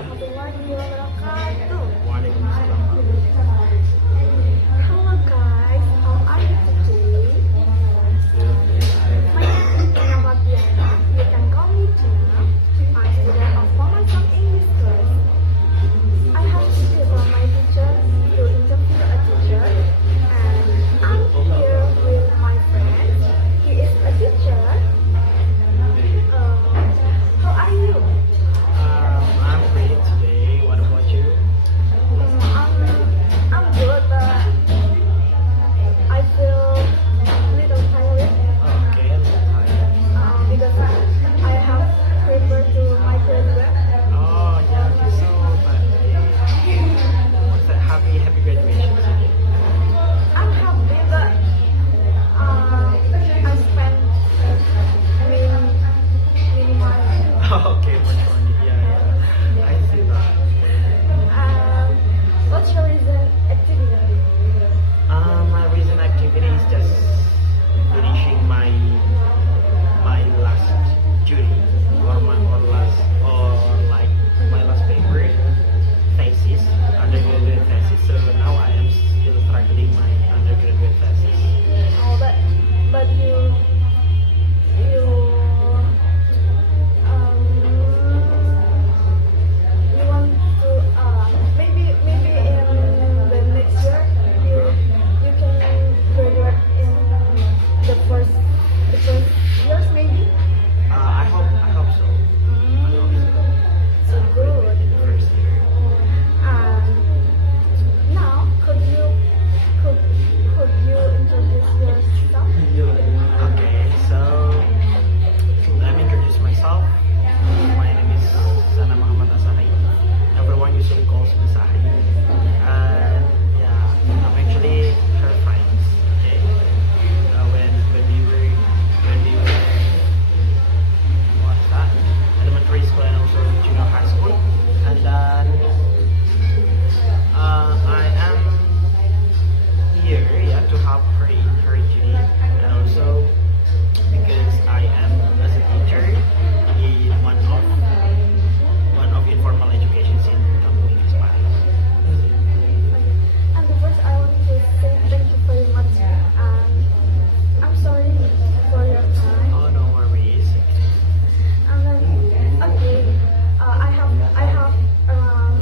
warahmatullahi wabarakatuh. Waalaikumsalam. Hello guys, how are you today? My name is Navatiana. You can call me Gina. I'm a student of Formal Some English class. I have to tell my teacher to interview a teacher, and I'm here with my friend. He is a teacher. How are you? I'm great today. What about you? I'm good, but I feel a little tired Okay, I'm tired. because I have prepared to my graduate. Oh, yeah, you're so what's that? Happy graduation today. I'm happy, but I spent many money. Okay, much money. Yeah. I see that. What's your reason activity? My recent activity is just finishing my last duty or like my last paper thesis, undergraduate thesis. So now I am still struggling my undergraduate thesis. Oh, but you want to maybe in the next year you can graduate in the first years maybe. I hope so. I hope so. So good. First year. Now could you introduce yourself? Okay, so let me introduce myself. My name is Sana Muhammad Asahi. Everyone usually calls me Sahi. And yeah, I'm actually her friend. Okay, when we were what's that? Elementary school and also junior high school, and then I am here to help her in her duty, and also because I am as a teacher in one of informal educations in Kampung Inggris Pare. And first I want to say thank you very much. I'm sorry for your time. Oh, no worries. And then, okay, I have around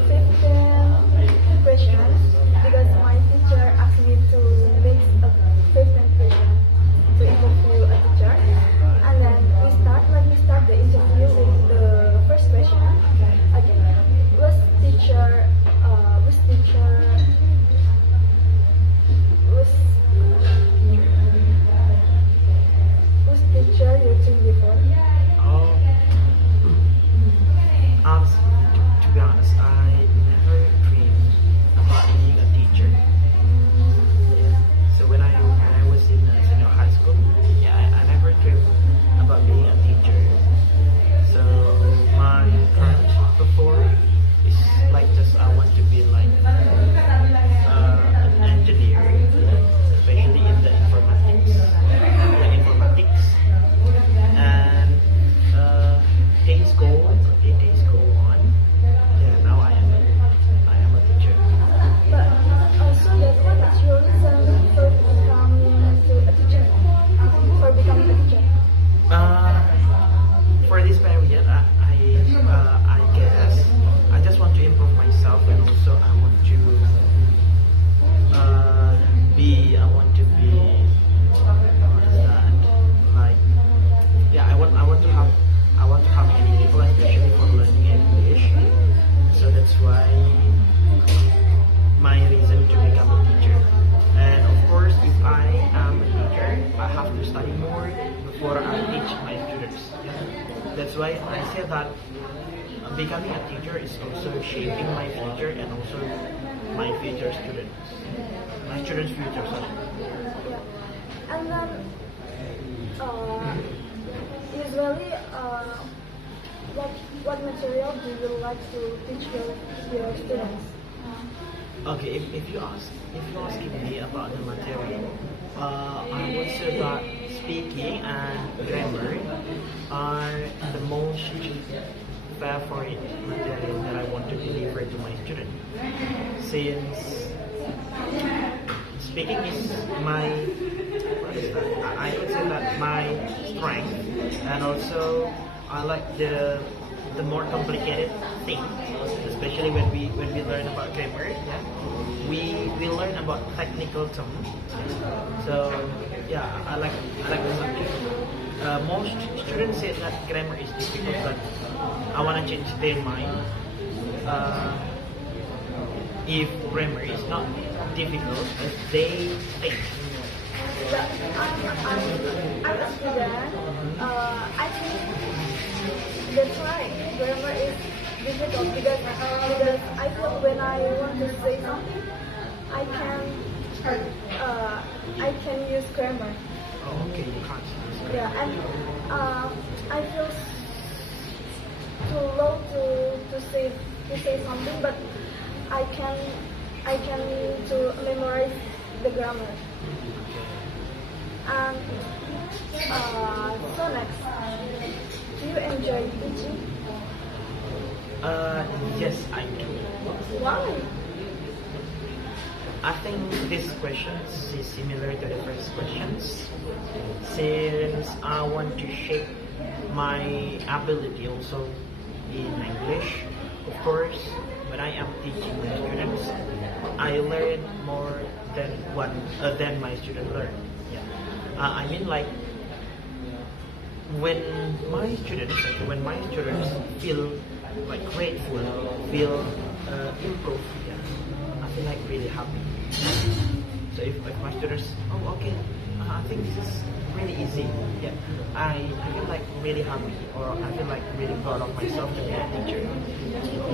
15 questions because my teacher asked me to make a 15 question to interview a teacher. And then let me start the interview with the first question. Okay, which teacher you think before? Oh, to be honest, I never dreamed about being a teacher. Yeah. So when I was in senior high school, I never dreamed about being a teacher. So my current before is like just I want to be like an engineer, especially in the informatics. And days go on. Yeah, now I am a teacher. But so that what is your reason for becoming a teacher? For becoming a teacher? For this period, I guess I just want to improve myself, and also I want to be. What is that? Like, yeah, I want to help many people, especially for learning English. So that's why my reason to become a teacher. And of course, if I am a teacher, I have to study more before I teach my students. That's why I say that becoming a teacher is also shaping my future and also my future students. My students' future, sorry. Yeah. And then usually what material do you like to teach your students? Okay, if you ask me about the material, I would say that speaking and grammar are the most favorite material that I want want to deliver to my student. Since speaking is my, what is that? I could say that my strength, and also I like the more complicated thing, especially when we learn about grammar. Yeah, we learn about technical terms. So yeah, I like the subject. Most students say that grammar is difficult, but I want to change their mind. If grammar is not difficult, as they think. But I'm a student. I think that's right. Grammar is difficult because I feel when I want to say something, I can use grammar. Oh, okay, you can't. Yeah, and I feel too low to say something, but I can to memorize the grammar. And so next, do you enjoy teaching? Yes, I do. Why? I think this question is similar to the first questions, since I want to shape my ability also in English. Of course, when I am teaching my students, I learn more than my student learn. Yeah. I mean, like when my students feel like grateful, feel improved, yeah, I feel like really happy. So if my students, oh okay, I think this is really easy. Yeah, I feel like really happy, or I feel like really proud of myself to be a teacher,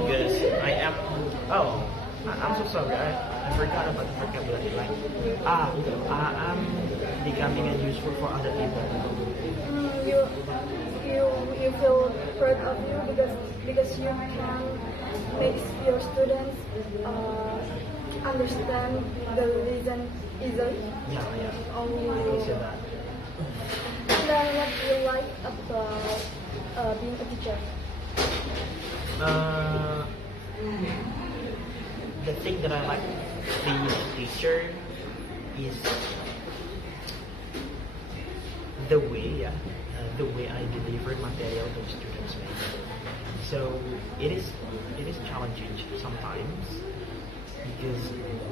because I'm so sorry. I forgot about the vocabulary. Like I'm becoming useful for other people. You feel proud of you because you can make your students understand the reason easily. Yeah. Oh. I can say that. And then what do you like about being a teacher? The thing that I like being a teacher is the way I deliver material to students. So it is challenging sometimes, because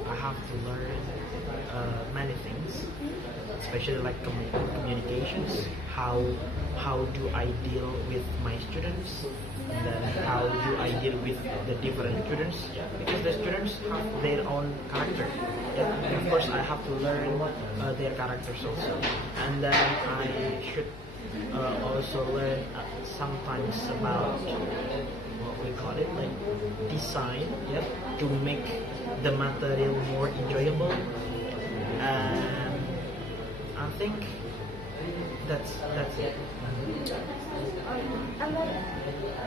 I have to learn many things, especially like communications. How do I deal with my students, and then how do I deal with the different students, because the students have their own character. And of course, I have to learn their characters also, and then I should also learn sometimes about what we call it, like design, yeah, to make the material more enjoyable. And I think that's it. And then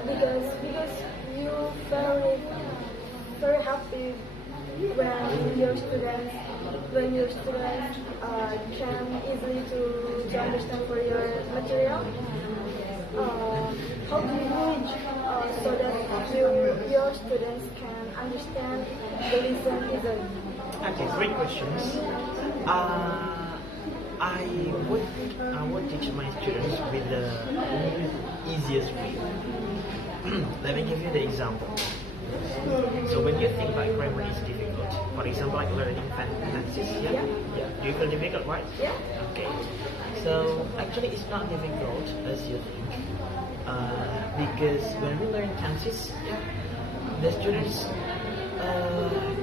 because you very happy when your students can easily to understand for your material. How do you manage so that your students can understand the lesson easily? Okay, great questions. I would teach my students with the easiest way. Let me give you the example. So when you think like grammar is difficult, for example, like learning tenses, yeah. Do you feel difficult, right? Yeah. Okay. So actually, it's not difficult as you think, because when we learn tenses, the students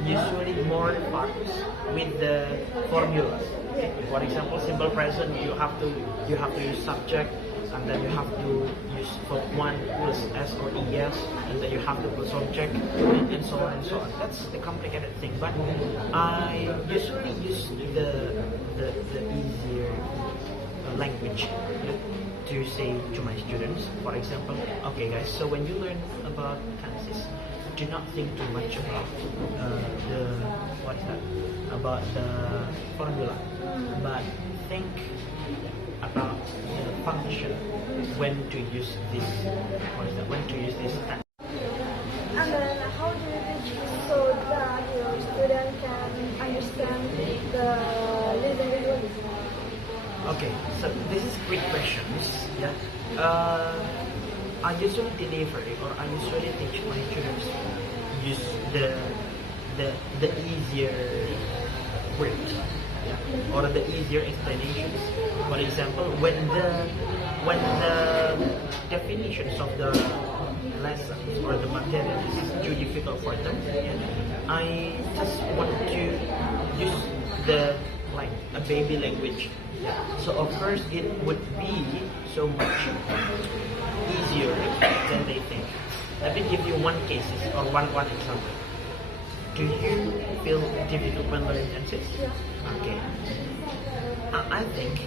usually more focus with the formulas. Okay? For example, simple present, you have to use subject, and then you have to use verb 1 plus s or es, and then you have to put subject, and so on and so on. That's the complicated thing. But I usually use the easier language to say to my students. For example, okay guys, so when you learn about tenses, do not think too much about about the formula, but think about the function, when to use this, when to use this. And then times, yeah, I usually deliver it, or I usually teach my students use the easier words, yeah, or the easier explanations. For example, when the definitions of the lessons or the material is too difficult for them, yeah, I just want to use the like a baby language. So of course it would be so much easier than they think. Let me give you one cases or one example. Do you feel difficult when learning tenses? Yeah. Okay. I think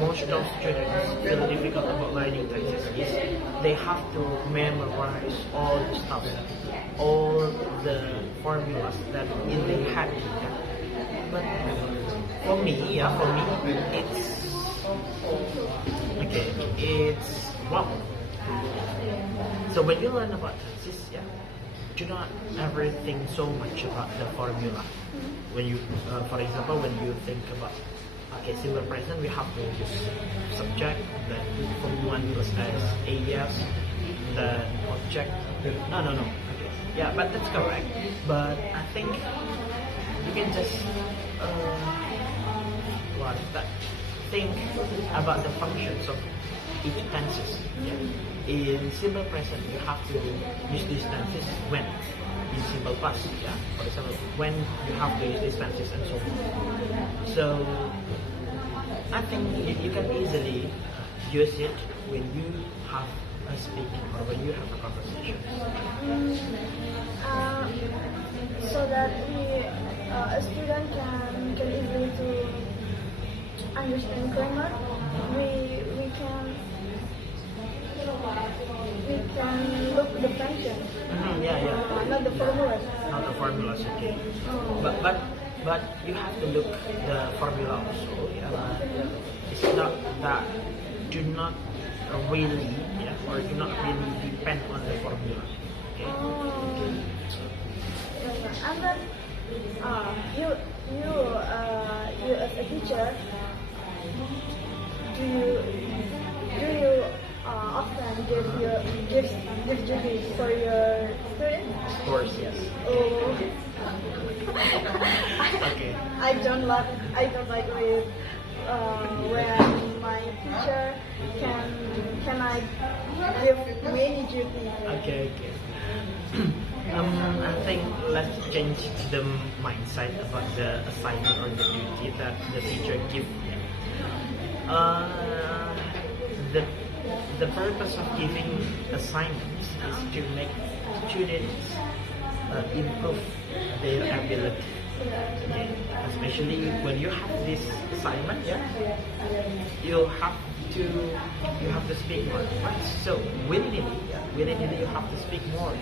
most of students feel difficult about learning tenses is they have to memorize all the stuff, all the formulas that in their head. Yeah. But for me, it's okay. It's wrong. So when you learn about tenses, yeah, do not ever think so much about the formula. When you, for example, when you think about simple present, we have to use subject, then from 1 plus s, as, then object. No. Okay. Yeah, but that's correct. But I think you can just what is that? Think about the functions of each tenses. Yeah. In simple present, you have to use these tenses when. In simple past, yeah. For example, when you have to use these tenses and so on. So I think you can easily use it when you have a speaking or when you have a conversation. So that a student can easily to understand grammar. We can look the function. Yeah. Not the formulas. Not the formulas, okay. But you have to look the formula also. Yeah. It's not that do not really, yeah, or do not really depend on the formula. Okay. And then you as a teacher, do you often give duties for your students? Of course, yes. Oh. Okay. I don't like with when my teacher can I give many duties. Okay. I think let's change the mindset about the assignment or the duty that the teacher gives. The purpose of giving assignments is to make students improve their ability. Okay. Especially when you have this assignment, yeah, you have to speak more. Right? So willingly you have to speak more.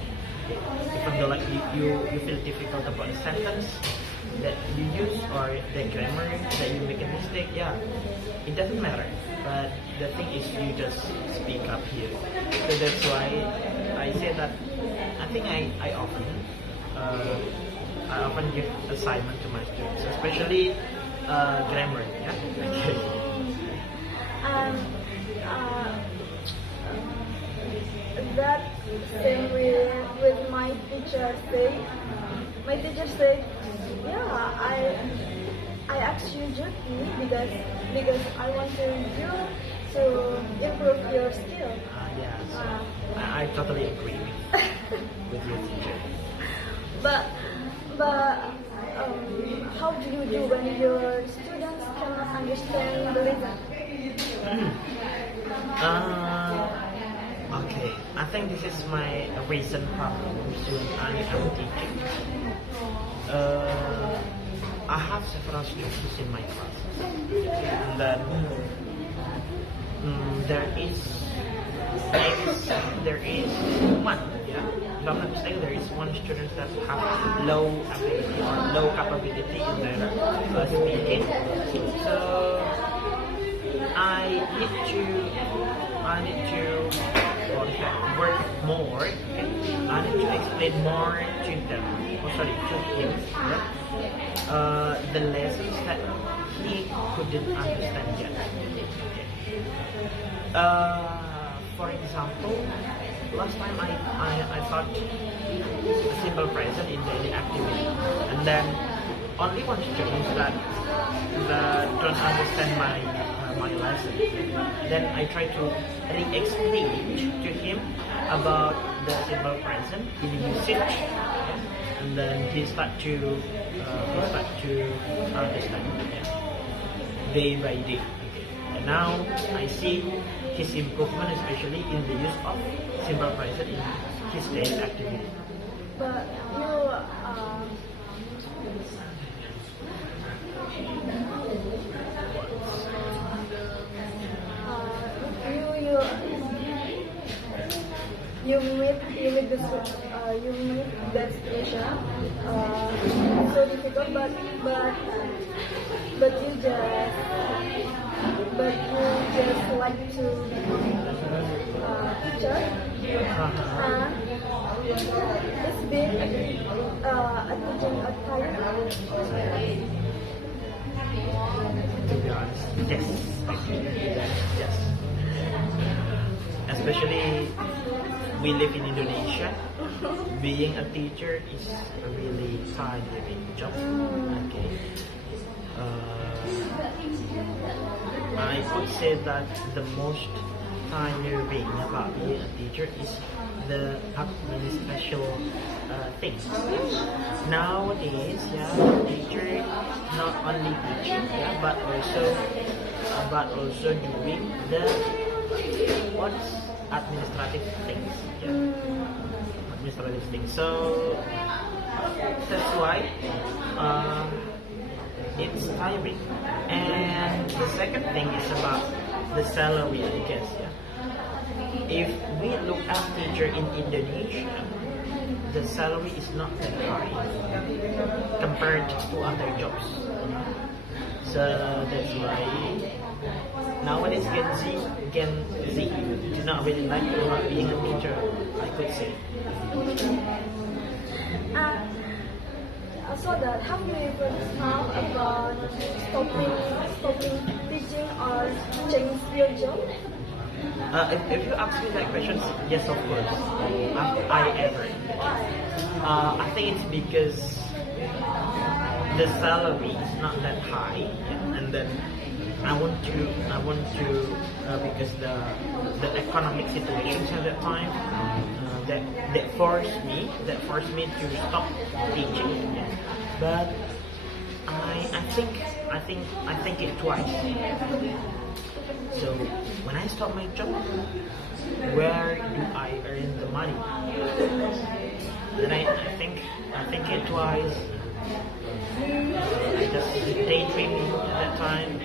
Even though like you feel difficult about a sentence that you use or the grammar that you make a mistake, yeah, it doesn't matter. But the thing is you just speak up here. So that's why I say that I think I often give assignment to my students, especially grammar. Yeah. Okay. That same with my teacher say. My teacher said, yeah, I asked you duty because I want you to improve your skill. Yes. I totally agree with your teacher. But how do you do when your students cannot understand the lesson? Okay, I think this is my recent problem when I am teaching. I have several students in my classes, and then there is one. Yeah, if I'm not mistaken, there is one student that have low ability or low capability in their speaking. So I need to work more. Okay? I need to explain more to them. To him. The lessons that he couldn't understand yet. Okay. For example, last time I thought a simple present in daily activity, and then only one student that don't understand my lesson. Then I try to re-explain to him about the simple present in usage, and then he start to understand day by day. And now I see his improvement, especially in the use of simple present in his daily activity. But you meet that situation so difficult, but you just like to teacher, and it's been a teaching a time. To be honest, yes, actually, yes. Especially we live in Indonesia. Being a teacher is a really tiring job. Okay. I could say that the most tiring about being a teacher is the administrative things. Nowadays, teacher not only teaching, but also doing the what's administrative things. Administrative things. So that's why it's tiring. And the second thing is about the salary, I guess. If we look at teacher in Indonesia, the salary is not that high compared to other jobs. So that's why nowadays Gen Z do not really like being a teacher, I could say. So that have you ever thought about stopping teaching or change your job? If you ask me that question, yes, of course. I ever. I think it's because the salary is not that high, and then I want to because the economic situations at that time that forced me to stop teaching. But I think it twice. So when I stop my job, where do I earn the money? Then I think it twice. I just daydreaming at that time,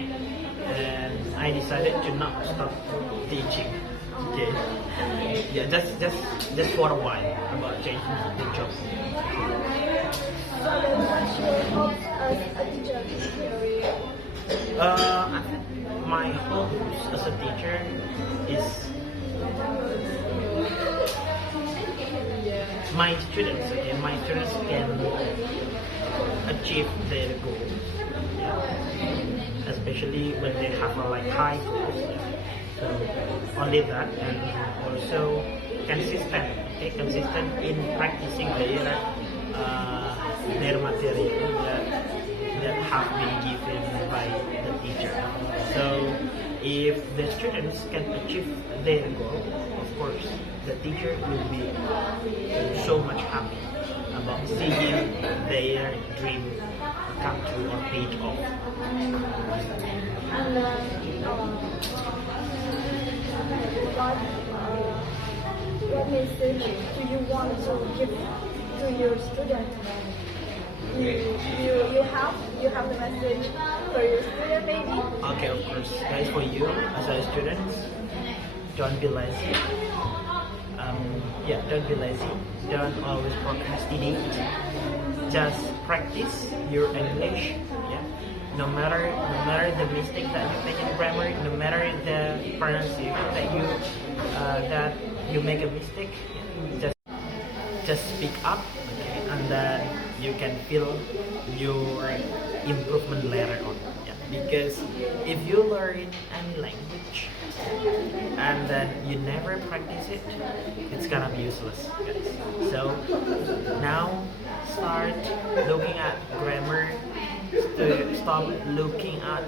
and I decided to not stop teaching. Okay, yeah, just for a while about changing the job. So then what's your hopes as a teacher? I think my hopes as a teacher is my students. Okay, my students can achieve their goals, especially when they have high goals. So only that, and also consistent in practicing their material that have been given by the teacher. So if the students can achieve their goal, of course, the teacher will be so much happy about seeing their dream come true or paid off. And what message do you want to give to your students? You have the message for your student, maybe? Okay, of course. Guys, for you as a student, don't be lazy. Don't be lazy. Don't always procrastinate. Just practice your English. Yeah. No matter the mistake that you make in grammar, no matter the pronunciation that you make a mistake, just speak up, okay, and then you can feel your improvement later on. Yeah. Because if you learn any language and then you never practice it, it's gonna be useless, guys. So now start looking at grammar. Stop looking at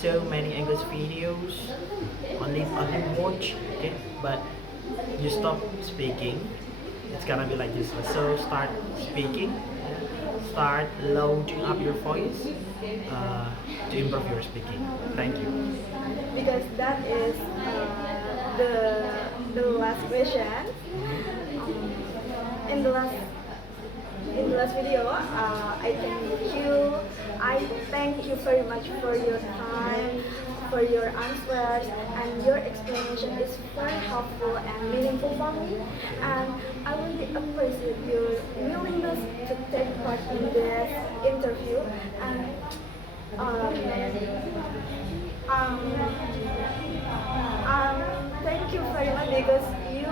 so many English videos. Only watch, okay? But you stop speaking, it's gonna be like useless. So start speaking. Start loading up your voice to improve your speaking. Thank you. Because that is the last question. In the last video, I thank you very much for your time, for your answers, and your explanation is very helpful and meaningful for me. And I really appreciate your willingness to take part in this interview. And um, um, thank you very much because you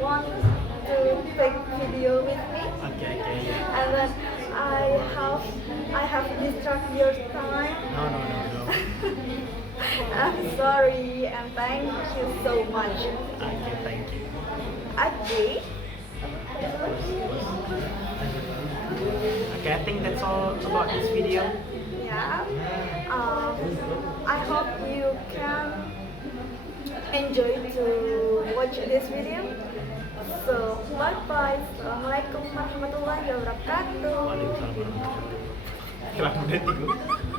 want to take video with me, Okay, okay, yeah. and then I have distracted your time. No, no, no, no. I'm sorry and thank you so much. Okay, thank you. Okay. Okay, I think that's all about this video. Yeah. I hope you can enjoy to watch this video. So bye bye. Assalamualaikum warahmatullahi wabarakatuh. Waalaikumsalam warahmatullahi wabarakatuh. Kelamin gue.